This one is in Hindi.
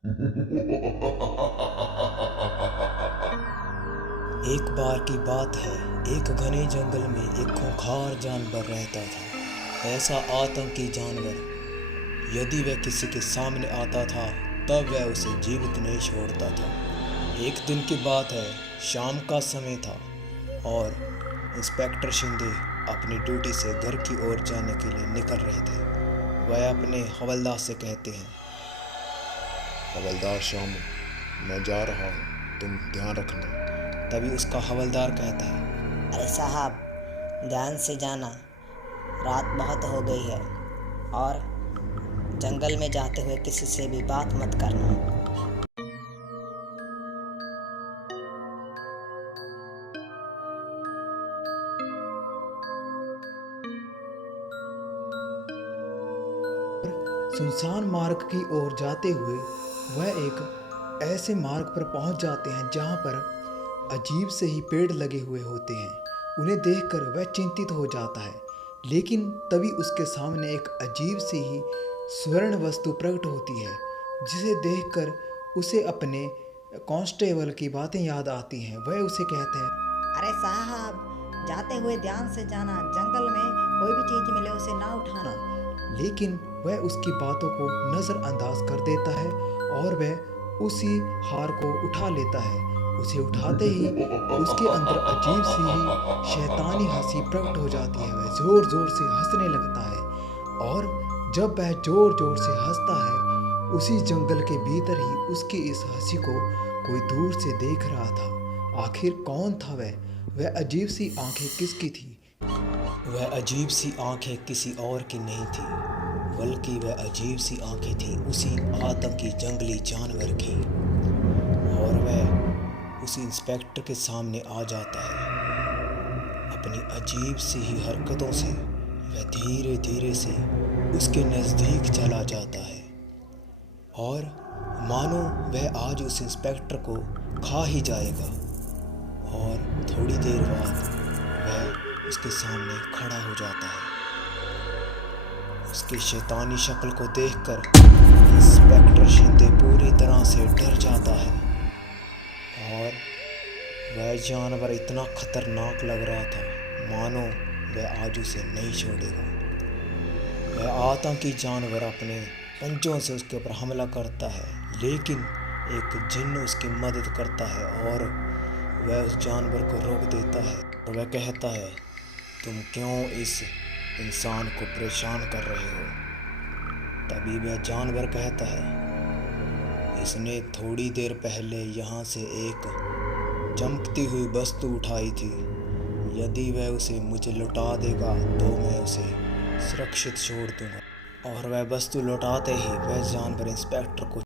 एक बार की बात है। एक घने जंगल में एक खूंखार जानवर रहता था। ऐसा आतंकी जानवर, यदि वह किसी के सामने आता था तब वह उसे जीवित नहीं छोड़ता था। एक दिन की बात है, शाम का समय था और इंस्पेक्टर शिंदे अपनी ड्यूटी से घर की ओर जाने के लिए निकल रहे थे। वह अपने हवलदार से कहते हैं, हवलदार श्यामू, मैं जा रहा हूँ, तुम ध्यान रखना। तभी उसका हवलदार कहता है, अरे साहब, ध्यान से जाना, रात बहुत हो गई है और जंगल में जाते हुए किसी से भी बात मत करना। सुनसान मार्ग की ओर जाते हुए वह एक ऐसे मार्ग पर पहुंच जाते हैं जहां पर अजीब से ही पेड़ लगे हुए होते हैं। उन्हें देखकर वह चिंतित हो जाता है, लेकिन तभी उसके सामने एक अजीब सी ही स्वर्ण वस्तु प्रकट होती है, जिसे देखकर उसे अपने कांस्टेबल की बातें याद आती हैं। वह उसे कहते हैं, अरे साहब, जाते हुए ध्यान से जाना, जंगल में कोई भी चीज़ मिले उसे ना उठाना। लेकिन वह उसकी बातों को नज़रअंदाज कर देता है और वह उसी हार को उठा लेता है। उसे उठाते ही उसके अंदर अजीब सी ही शैतानी हंसी प्रकट हो जाती है। वह ज़ोर ज़ोर से हंसने लगता है और जब वह ज़ोर ज़ोर से हंसता है, उसी जंगल के भीतर ही उसकी इस हंसी को कोई दूर से देख रहा था। आखिर कौन था वह? वह अजीब सी आंखें किसकी थी? वह अजीब सी आंखें किसी और की नहीं थी, बल्कि वह अजीब सी आंखें थी उसी आतंकी जंगली जानवर की। और वह उसी इंस्पेक्टर के सामने आ जाता है। अपनी अजीब सी ही हरकतों से वह धीरे धीरे से उसके नज़दीक चला जाता है और मानो वह आज उस इंस्पेक्टर को खा ही जाएगा। और थोड़ी देर बाद वह उसके सामने खड़ा हो जाता है। उसकी शैतानी शक्ल को देखकर इंस्पेक्टर शिंदे पूरी तरह से डर जाता है और वह जानवर इतना खतरनाक लग रहा था मानो वह आज उसे नहीं छोड़ेगा। वह आतंकी जानवर अपने पंजों से उसके ऊपर हमला करता है, लेकिन एक जिन्न उसकी मदद करता है और वह उस जानवर को रोक देता है। और वह कहता है, तुम क्यों इस इंसान को परेशान कर रहे हो? तभी वह जानवर कहता है, इसने थोड़ी देर पहले यहाँ से एक चमकती हुई वस्तु उठाई थी। यदि वह उसे मुझे लौटा देगा तो मैं उसे सुरक्षित छोड़ दूंगा। और वह वस्तु लौटाते ही वह जानवर इंस्पेक्टर को